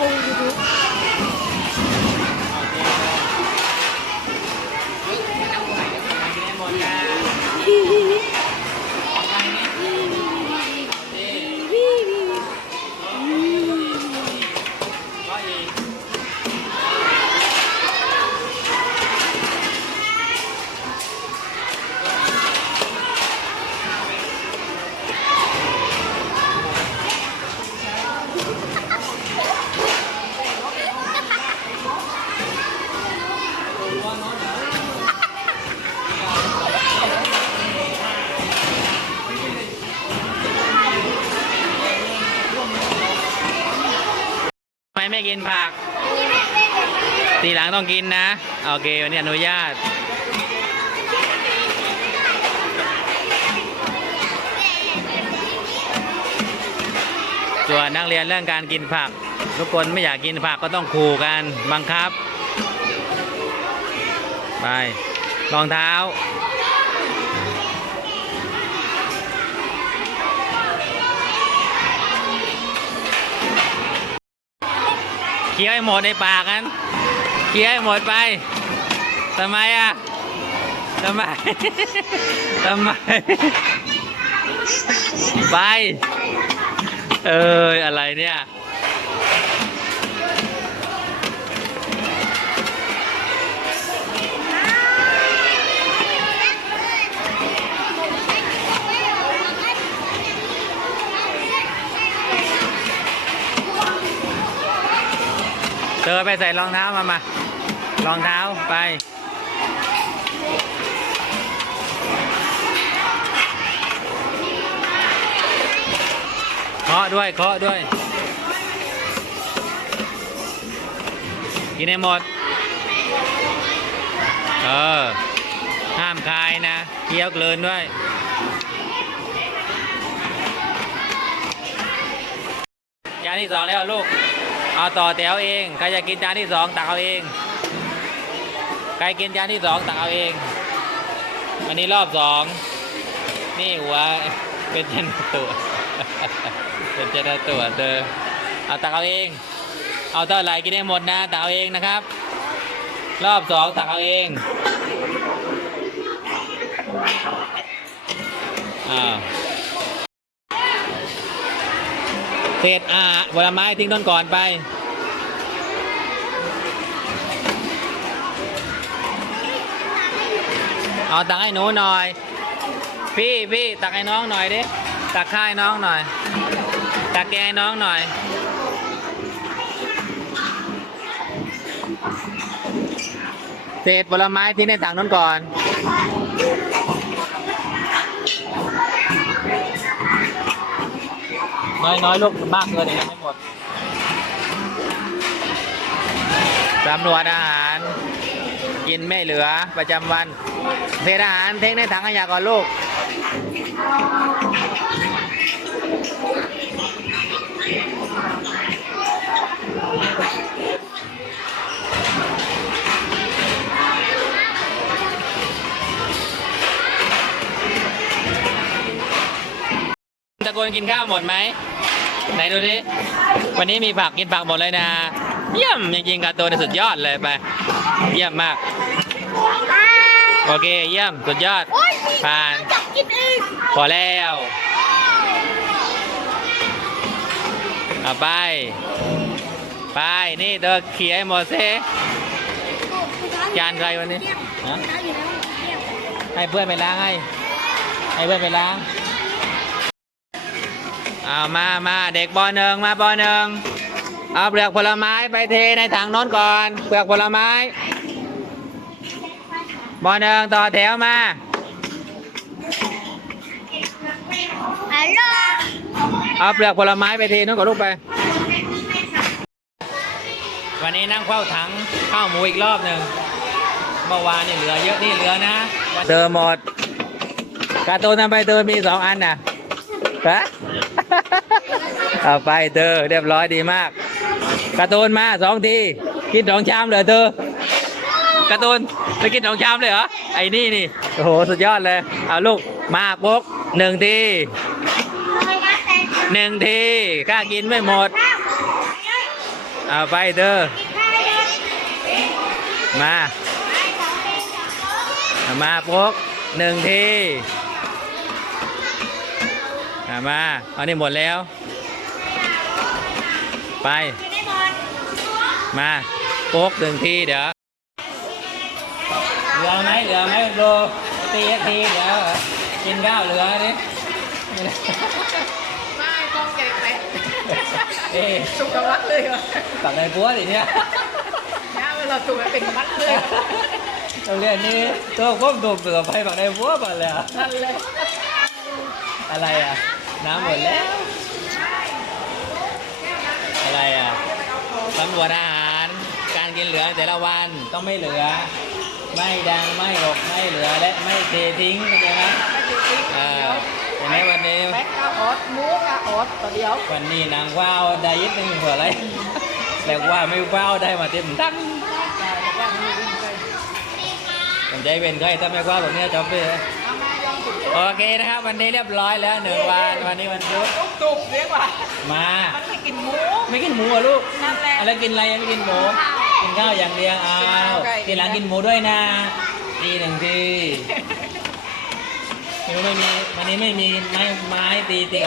บอ ไมไม่กินผักทีหลังต้องกินนะ โอเค วันนี้อนุญาตส่วนนักเรียนเรื่องการกินผัก ทุกคนไม่อยากกินผักก็ต้องขู่กันบังคับ ไปรองเท้า เคี้ยวให้หมดในปากกันเคี้ยวให้หมดไปทำไมอะทำไมทำไม ไป เอ้ยอะไรเนี่ย อไปใส่รองเท้ามา มารองเท้าไป เคาะด้วย เคาะด้วย กินให้หมด เออ ห้ามคายนะ เคี้ยวเกลินด้วยานที่สองแล้วลูก เอาต่อแถวเอง ใครจะกินจานที่สองตักเอาเอง ใครกินจานที่สองตักเอาเอง วันนี้รอบสอง นี่หัวเป็นเจนตัวเป็นเจนตัวเธอเอาตักเอาเอง เอาเท่าไหร่กินได้หมดนะตักเอาเองนะครับ รอบสองตักเอาเอง อ้าว เศษอ่าผลไม้ทิ้งต้นก่อนไปเอาตักให้หนูหน่อย พี่พี่ตักให้น้องหน่อยดิตักข้าให้น้องหน่อย ตักแกให้น้องหน่อย เศษผลไม้ที่ในถังนู้นก่อน น้อยน้อยลูกมากเกินยังไม่หมดสำรวจอาหาร กินไม่เหลือประจำวัน เศษอาหารเทงในถังขยะก่อนลูก ตะโกนกินข้าวหมดไหมไหนดูดิวันนี้มีผักกินผักหมดเลยนะ เยี่ยมจริงๆการ์ตูนสุดยอดเลยไปเยี่ยมมาก โอเคเยี่ยมสุดยอดผ่านจับกินเองพอแล้วเอาไป ไปนี่เธอเขี่ยให้หมดซิจานใครวันนี้ให้เพื่อนไปล้างให้ให้เพื่อนไปล้าง เอามามาเด็กปหนึ่งมาปหนึ่งเอาเปลือกผลไม้ไปเทในถังโน้นก่อน เปลือกผลไม้ปหนึ่งต่อแถวมาฮัลโหลเอาเปลือกผลไม้ไปเทนู่นก่อนลูกไป วันนี้นั่งเฝ้าถังข้าวหมูอีกรอบหนึ่งเมื่อวานนี่เหลือเยอะนี่เหลือนะเติมหมดการ์ตูนทำไปเติมมีสองอันน่ะฮะ เอาไปเธอเรียบร้อยดีมากกร์ตูนมาสองทีกินสองชามเลยเธอกร์ตูนไปกินสองชามเลยเหรอไอ้นี่นี่โอ้โหสุดยอดเลยเอาลูกมาปกหนึ่งทีหนึ่งทีข้ากินไม่หมดเอาไปเด้อมามาพกหนึ่งที มาเอานี่หมดแล้ว ไปมาพกหนึ่งทีเดี๋ยวเหลือไหมเหลือไหมดูตีสักทีเดี๋ยวกินข้าวเหลือดิไม่ต้องแกะแปะเอ๊ะสุกวัดเลยวะตักในปัวดิเนี่ยน้าเวลาสุกเป็นมัดเลยโรงเรียนนี้ตัวควบถูกเสือไปฝั่งในปัวไปแล้วนั่นเลยอะไรอะ น้ำหมดแล้ว อะไรอะตำรวจอาหาร การกินเหลือแต่ละวันต้องไม่เหลือ ไม่ดังไม่หกไม่เหลือและไม่เททิ้งเข้าใจไหมไม่จริงๆเออเดี๋ยวเห็นไหมวันนี้แป๊กกาออดหมูกาออดต่อเดียว วันนี้นางว้าวได้ยิดหนึ่งหัวอะไรแต่ว่าไม่ว้าวได้มาเต็มทั้งผมใจเป็นใครถ้าไม่ว้าวแบบนี้จบไปเลย เอามายอมสุดโอเคนะครับ วันนี้เรียบร้อยแล้วหนึ่งวันวันนี้วันหยุดตุกตุกเรียกว่ามามันไม่กินหมูไม่กินหมูเหรอลูกนั่นแหละอะไรกินอะไรยังไม่กินหมูกินข้าวอย่างเดียวอ้ากินข้าววไก่ทีหลังกินหมูด้วยนะทีหนึ่งทีไม่รู้ไม่มีวันนี้ไม่มีไม้ไม้ตีตีกับ